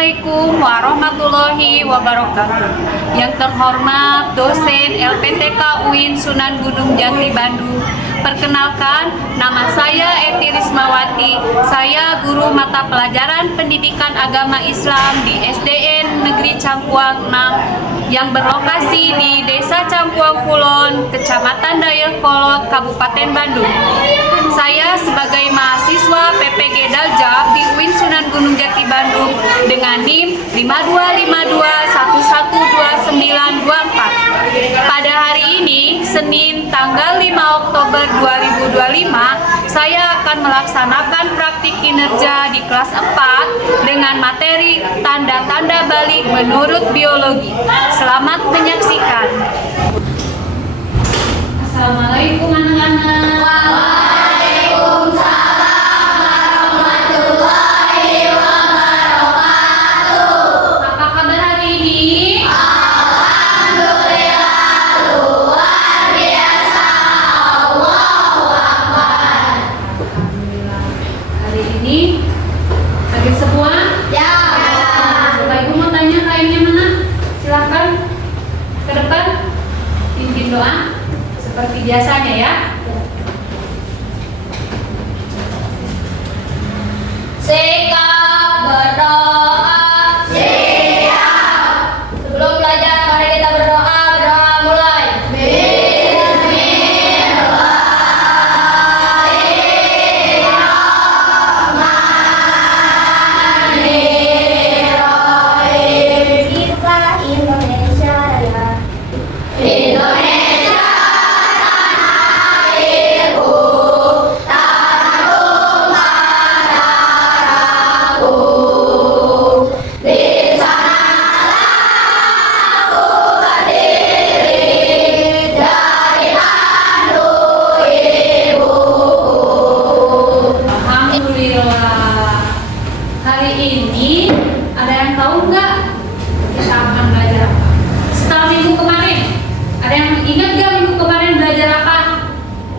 Assalamualaikum warahmatullahi wabarakatuh. Yang terhormat dosen LPTK UIN Sunan Gunung Jati Bandung. Perkenalkan, nama saya Eti Rismawati. Saya guru mata pelajaran Pendidikan Agama Islam di SDN Negeri Cangkuang 6 yang berlokasi di Desa Cangkuang Kulon, Kecamatan Dayakolot, Kabupaten Bandung. Saya sebagai mahasiswa PPG Daljab di UIN Sunan Gunung Jati Bandung dengan NIM 5252112924. Pada hari ini, Senin tanggal 5 Oktober 2025, saya akan melaksanakan praktik kinerja di kelas 4 dengan materi tanda-tanda balik menurut biologi. Selamat menyaksikan. Assalamualaikum anak-anak. Doa seperti biasanya ya. Sikap berdoa. Siap. Sebelum belajar mari kita berdoa. Berdoa mulai. Bismillahirrahmanirrahim. Kita Indonesia Raya. Indonesia. Hari ini ada yang tahu nggak kita akan belajar apa? Setelah minggu kemarin, ada yang ingat nggak minggu kemarin belajar apa?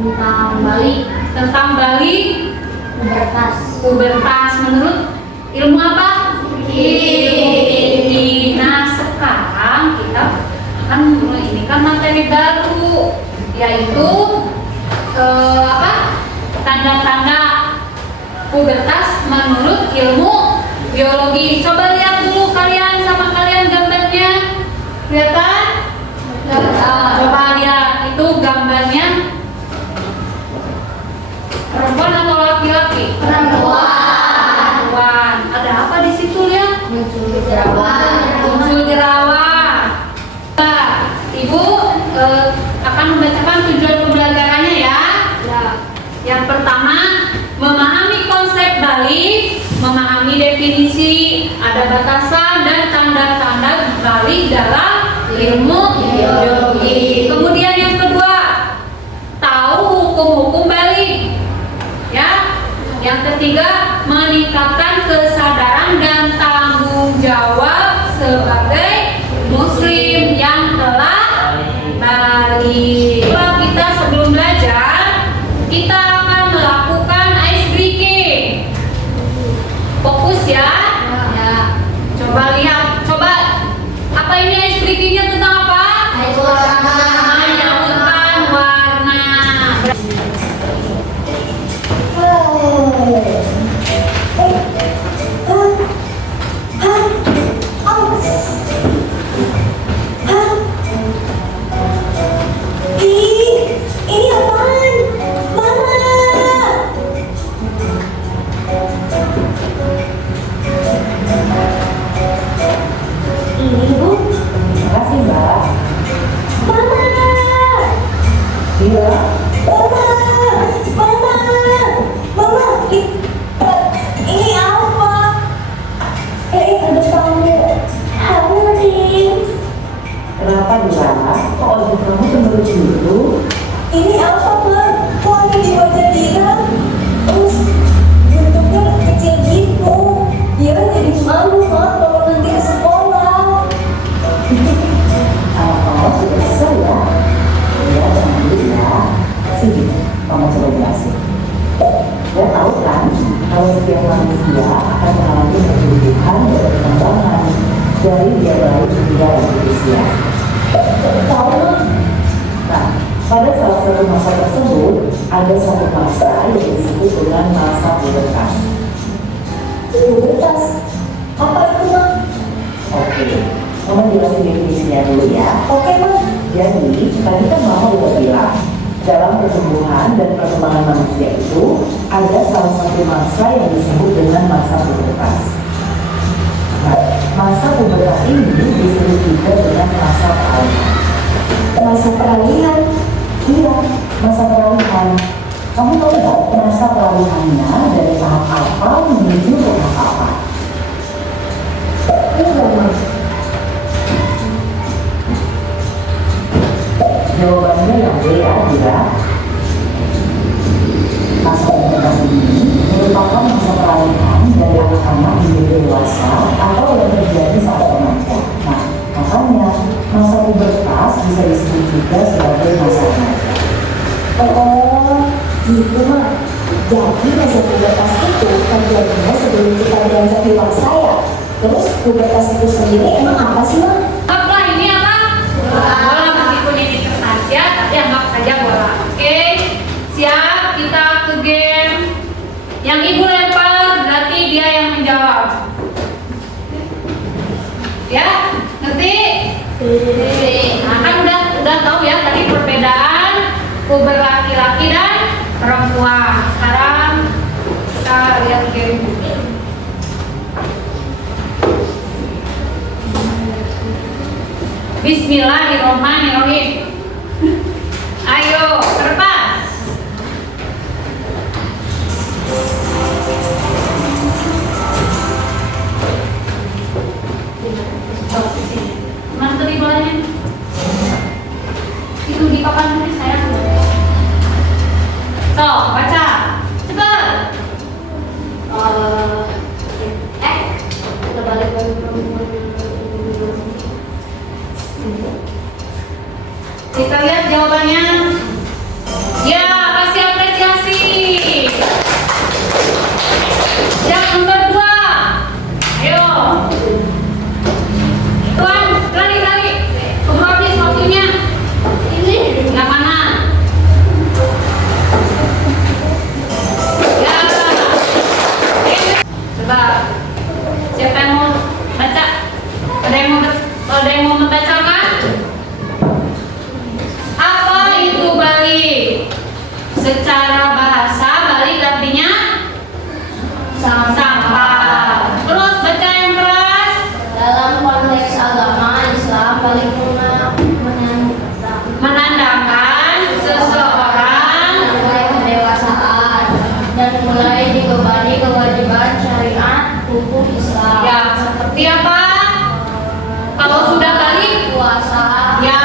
Tentang Bali. Tentang Bali. Pubertas. Pubertas menurut ilmu apa? Ilmu. Nah sekarang kita akan ini kan materi baru, yaitu tanda-tanda pubertas menurut ilmu biologi. Coba lihat dulu kalian sama kalian gambarnya. Kelihatan? Coba lihat, itu gambarnya perempuan atau laki-laki? Perempuan. Ada apa di situ ya? Muncul jerawat. Ibu akan membacakan tujuan pembelajarannya ya. Yang pertama, memahami konsep balik, memahami definisi, ada batasan dan tanda-tanda balik dalam ilmu biologi. Kemudian yang kedua, tahu hukum-hukum balik. Ya. Yang ketiga, meningkatkan kesadaran dan tanggung jawab sebagai muslim yang telah balik. Kita sebelum belajar, kita akan melakukan ice breaking. Fokus ya. Coba lihat, apa ini ice breakingnya tentang apa? Menyebutkan warna. Ini apaan? Mama. Ini Bu. Terima kasih Mbak. Mama. Iya. Mama. Ini apa? Ada tamu. Halo nih. Kenapa Mbak? Kok wajah kamu cemberut gitu? Ini apa Bang? Kok ada di wajah dia? Terus bentuknya kecil gitu. Dia kan jadi malu Mak kalau nanti ke sekolah. Oh, sudah selesai ya? Ya, jangan dulu ya. Sini, Mama coba jelasin. Ya tahu kan, kalau setiap manusia akan mengalami pertumbuhan dan perkembangan ada satu masa yang disebut dengan masa pubertas. Pubertas. Apa itu, Ma? Oke, Mama jelasin definisinya dulu ya. Oke, Ma. Jadi, tadi kan Mama udah bilang, dalam pertumbuhan dan perkembangan manusia itu ada salah satu masa yang disebut dengan masa pubertas. Nah, masa pubertas ini disebut juga dengan masa peralihan. Masa peralihan. Iya, masa peralihan. Kamu tahu nggak masa peralihannya dari tahap apa menuju ke tahap apa? Enggak, Ma. Jawabannya yang B adalah masa pubertas ini merupakan masa peralihan dari anak-anak menjadi dewasa atau yang terjadi saat remaja. Nah, makanya masa pubertas bisa disebut juga sebagai masa remaja. Oh, gitu, Ma. Jadi masa pubertas itu terjadinya sebelum kita beranjak dewasa ya. Terus pubertas itu sendiri emang apa sih, Ma? Apa ini apa? Bola, meskipun ini kertas ya, tapi anggap saja bola. Oke, siap, kita ke game. Yang ibu lempar berarti dia yang menjawab. Ya, ngerti? Nah, kan udah tahu ya tadi perbedaan puber laki-laki dan perempuan. Sekarang kita lihat game. Bismillahirrahmanirrahim. Ayo, kertas. Mana tadi bolanya? Itu di papan tulis saya. So, baca. Cepat. Kita balik lagi. Kita lihat jawabannya. Ya, kasih apresiasi. Yang nomor 2. Ayo. Tuan, lari. Keburu habis waktunya. Ini yang mana? Ya. Coba. Siapa yang mau baca? Ada yang mau membacakan? Apa itu balik? Secara bahasa balik artinya sampah. Terus baca yang keras. Dalam konteks agama Islam balik Menandakan seseorang mulai kedewasaan dan mulai dibebani kewajiban syariat hukum Islam. ya seperti apa? Kalau sudah balik, Puasa, ya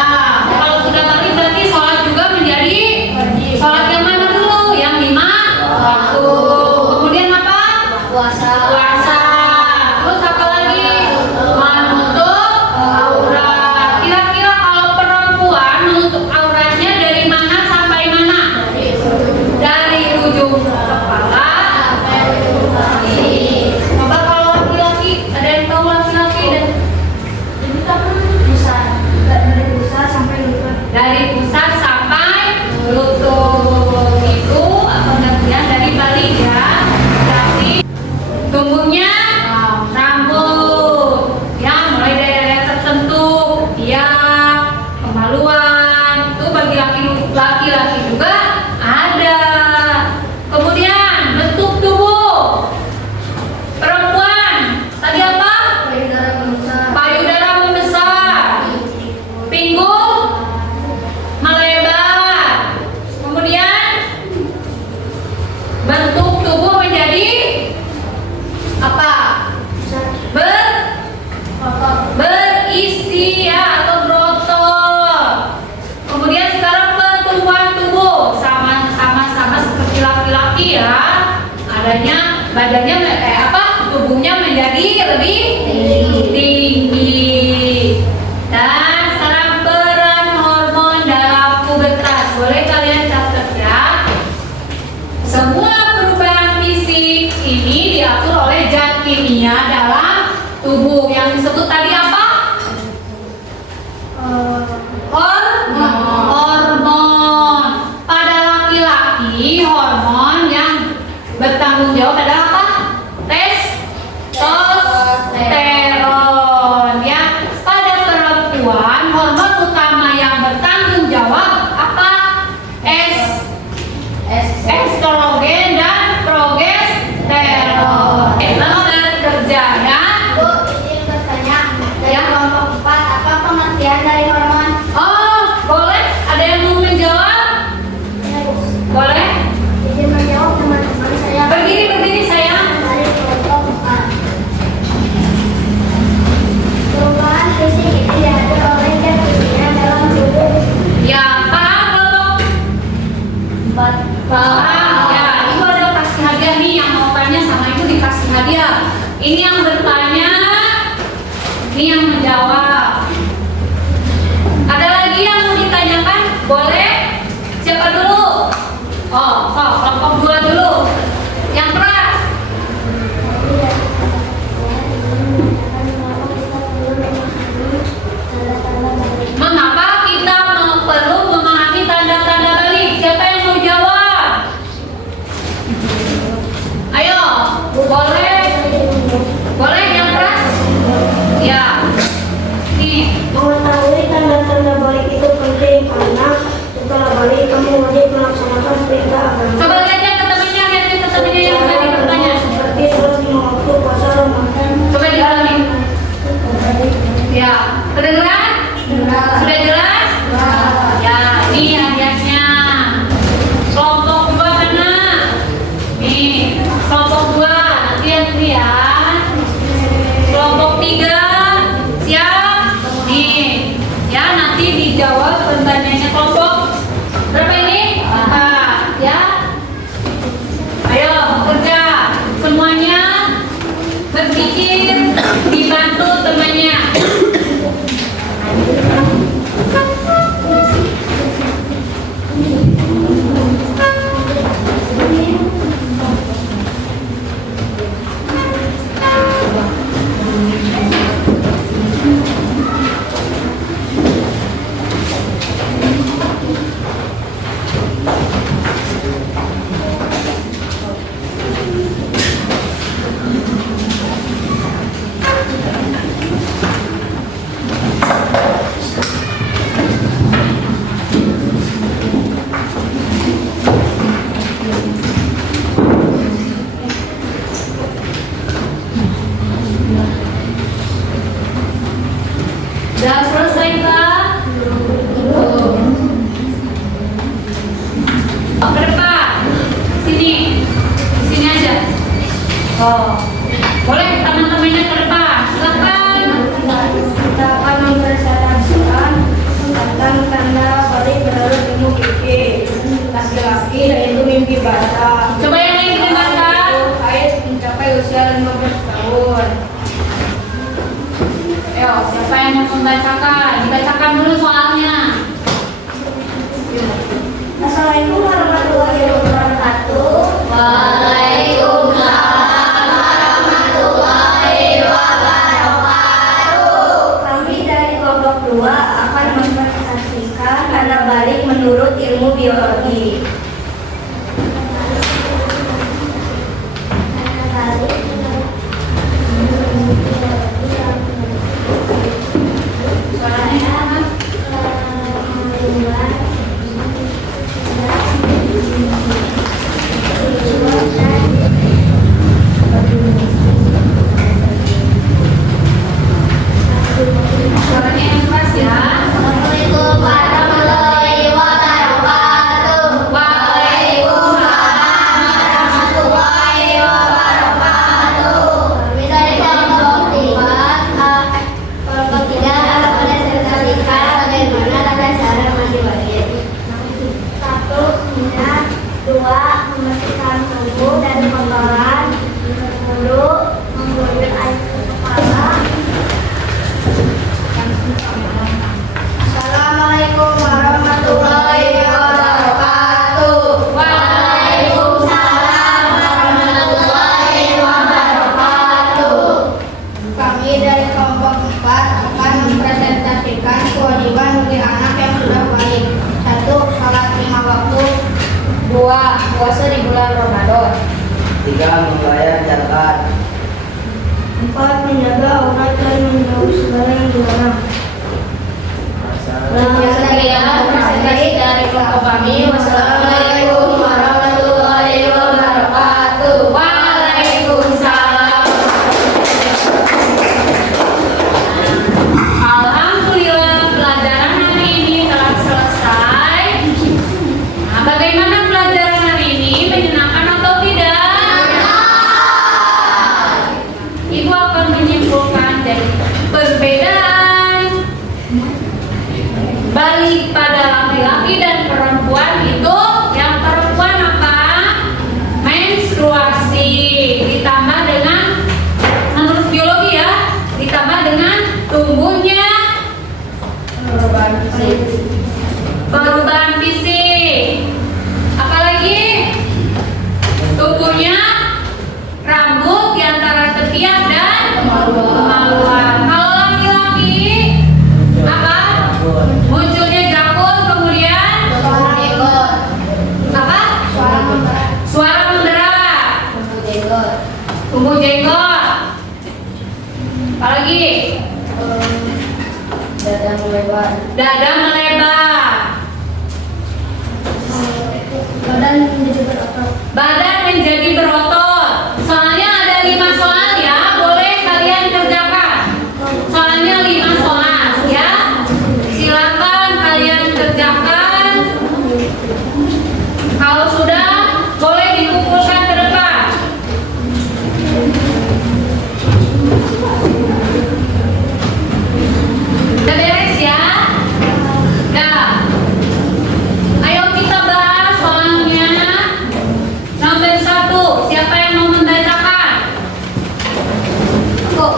kalau sudah balik berarti sholat juga menjadi sholat yang mana dulu? Yang 5 waktu. Kemudian apa? puasa, Puasa. Terus apa lagi? Menutup aurat. Kira-kira kalau perempuan menutup auratnya dari mana sampai mana? Dari ujung kepala. Coba kalau laki-laki, ada yang tahu laki-laki dan dari pusat sampai lutut itu pengertian dari balik ya. Jadi tumbuhnya rambut ya mulai dari area tertentu ya kemaluan itu bagi laki-laki juga ada. Kemudian bentuk tubuh perempuan tadi apa? Payudara membesar, pinggul melebar. dibaca. Coba yang lain didengarkan. Haid mencapai usia 15 tahun. Ayo, siapa yang mau membacakan? Dibacakan dulu soalnya. Assalamualaikum warahmatullahi wabarakatuh. Waalaikumsalam warahmatullahi wabarakatuh. Kami dari kelompok 2 akan mempresentasikan tanda balik menurut ilmu biologi. Tanda balik Suaranya yang keras ya. Assalamualaikum warahmatullahi wabarakatuh. Waalaikumsalam warahmatullahi wabarakatuh. Kami dari kelompok 3 akan mempresentasikan bagaimana tata cara mandi wajib. 1. Minyak 2. Membersihkan tubuh dari kotoran. 10. Mengguyur air ke kepala. Assalamualaikum warahmatullahi wabarakatuh. Waalaikumsalam warahmatullahi wabarakatuh. Kami dari kelompok 4 akan mempresentasikan kewajiban bagi anak yang sudah balik. 1. Salat 5 waktu. 2. Puasa di bulan Ramadan. 3. Membayar zakat. 4. Menjaga aurat dan menjauhi segala yang dilarang. Sekian presentasi dari kelompok kami. Wassalamualaikum warahmatullahi wabarakatuh. Waalaikumsalam. Alhamdulillah pelajaran hari ini telah selesai. Nah, bagaimana pelajaran hari ini? Menyenangkan atau tidak? Ibu akan menyimpulkan dari perbedaan balik pada laki-laki dan perempuan itu. Yang perempuan apa? Menstruasi ditambah dengan, menurut biologi ya, ditambah dengan tumbuhnya perubahan fisik. Apalagi tumbuhnya rambut di antara ketiak dan kemaluan. Kalau laki-laki apa? Munculnya janggut, kemudian apa? Suara menderak, tumbuh jenggot. Apalagi? Dada melebar. Badan menjadi berotot. Soalnya ada 5 soal ya, boleh kalian kerjakan. Soalnya 5 soal ya. Silakan kalian kerjakan. Kalau sudah, boleh dikumpulkan ke depan. Udah beres ya? Dah. Ayo kita bahas soalnya. Nomor 1, siapa yang mau membacakan? Aku.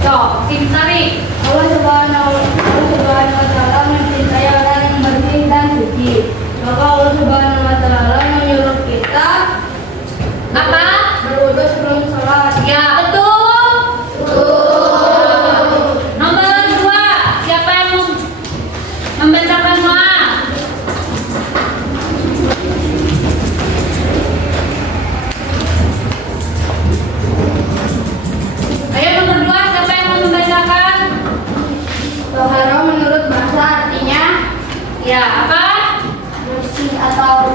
Cok, sini tarik. Allah Subhanahu wa Ta'ala mencintai orang yang bersih dan suci. Maka Allah Subhanahu wa Ta'ala menyuruh kita Apa? berwudu sebelum sholat. Ya, betul. Nomor 2, siapa yang mau membacakan doa? Ayo nomor 2, siapa yang mau membacakan? Tohara menurut bahasa artinya Ya, apa? bersih atau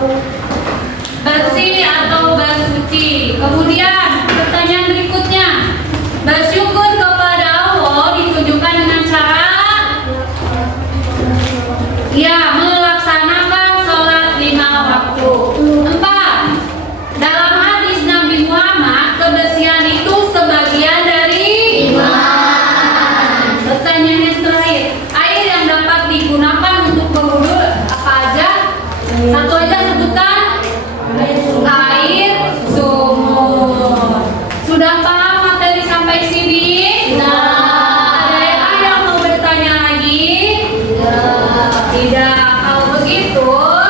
Bersih atau bersuci. Kemudian pertanyaan berikutnya, bersyukur kepada Allah ditunjukkan dengan cara ya melaksanakan sholat 5 waktu. 4, dalam hadis Nabi Muhammad kebersihan itu sebagian dari iman. Pertanyaan yang terakhir, air yang dapat digunakan untuk berwudu apa aja? Satu aja sebutkan. begitu,